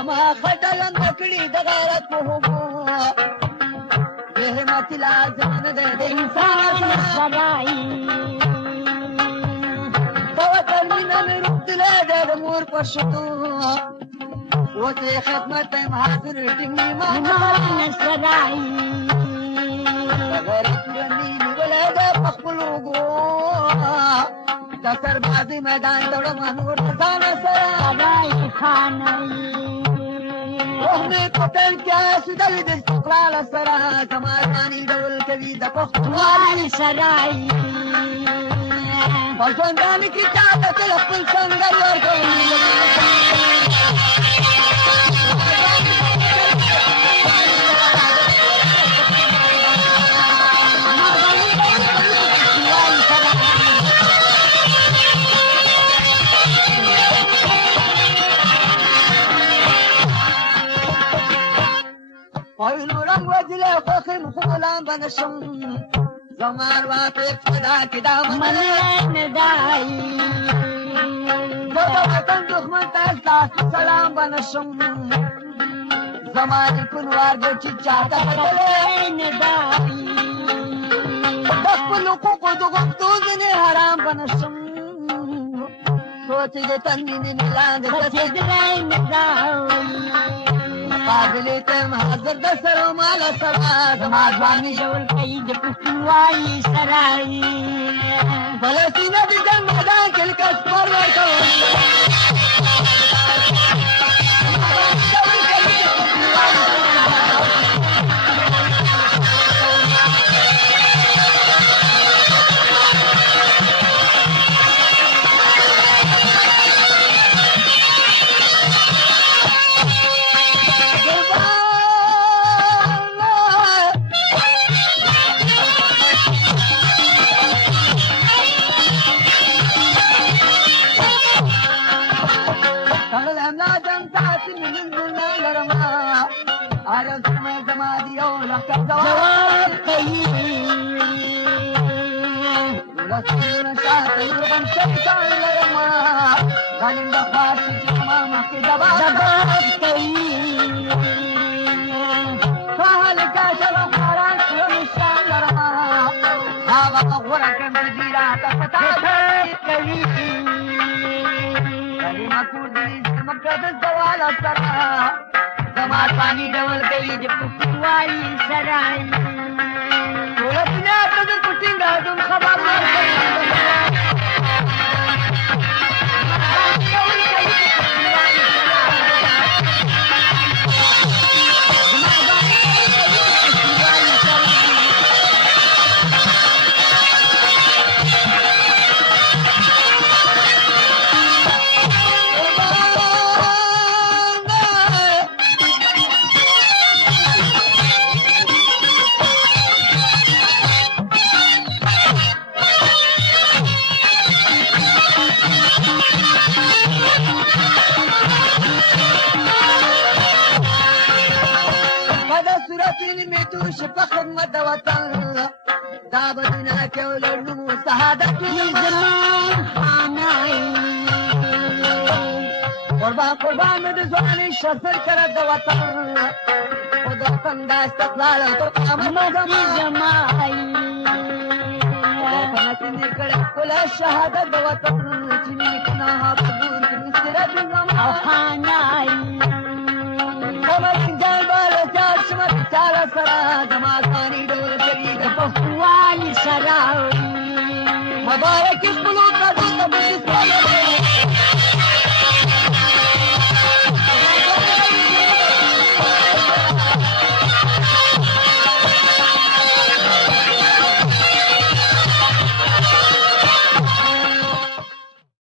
زما خټلم کړي د غیرت په هوګو همت لازم نه ده د انسان سرای په وطن مینه مې روتله ده د مور په شتو اوسې خدمت ته حاضر ټینګې ما سرای غیرت باندې نیولې ده په خپل وګو د سربازي میدان ته وړم نور ځان سره سرای خانای وهمي قتل كاس ودلد استقلال السراء كما ثاني دول كبيدة فخوال سراي فالجون داني كتابة تلقل سنگر ورقوني ويلو رنگ وجله فخم خلان بنشم زمان واتق فدا كدا من نداي بابا وطن دخمن تاسلاس سلام بنشم زمان كنوار بچي چاہتا بدلے نداي دخل حقوق دغم دوزن حرام بنشم سوچ دے تنین ملان دے تسدرائي نداي قابلی تیم حضر د سرو مالا سرا زما ځواني ډول کوي د پښتونوالي سراي فلسطینه د جنګ میدان کې لکه سپر ورکوي جواب کوي ولسونه شاته يرغم شيطان لرما غالم د خاص ما مخکې جواب کوي فهل كاشف قران ونشان لرما هغه غوړه کوم دي راته پتا کوي کلمه کو دي مقدس سوال سره زما ځواني ډول کوي د پښتونوالي سراي ولسونه ته د پښتنګا د خبر ورکوي په خدمت وطن دا بدنا کولو سعادت زمان خانای قربان د ځواني شفر کړه د وطن خدا څنګه استقلال او قیامت زمای فنتنی کړه کله شهادت د وطن چې نکنا حضور مسرت زمان خانای کمر جان بال چار شمت چار سرا زما ځواني ډول کوي د پښتونوالي سراي مبارک خپلو قدو ته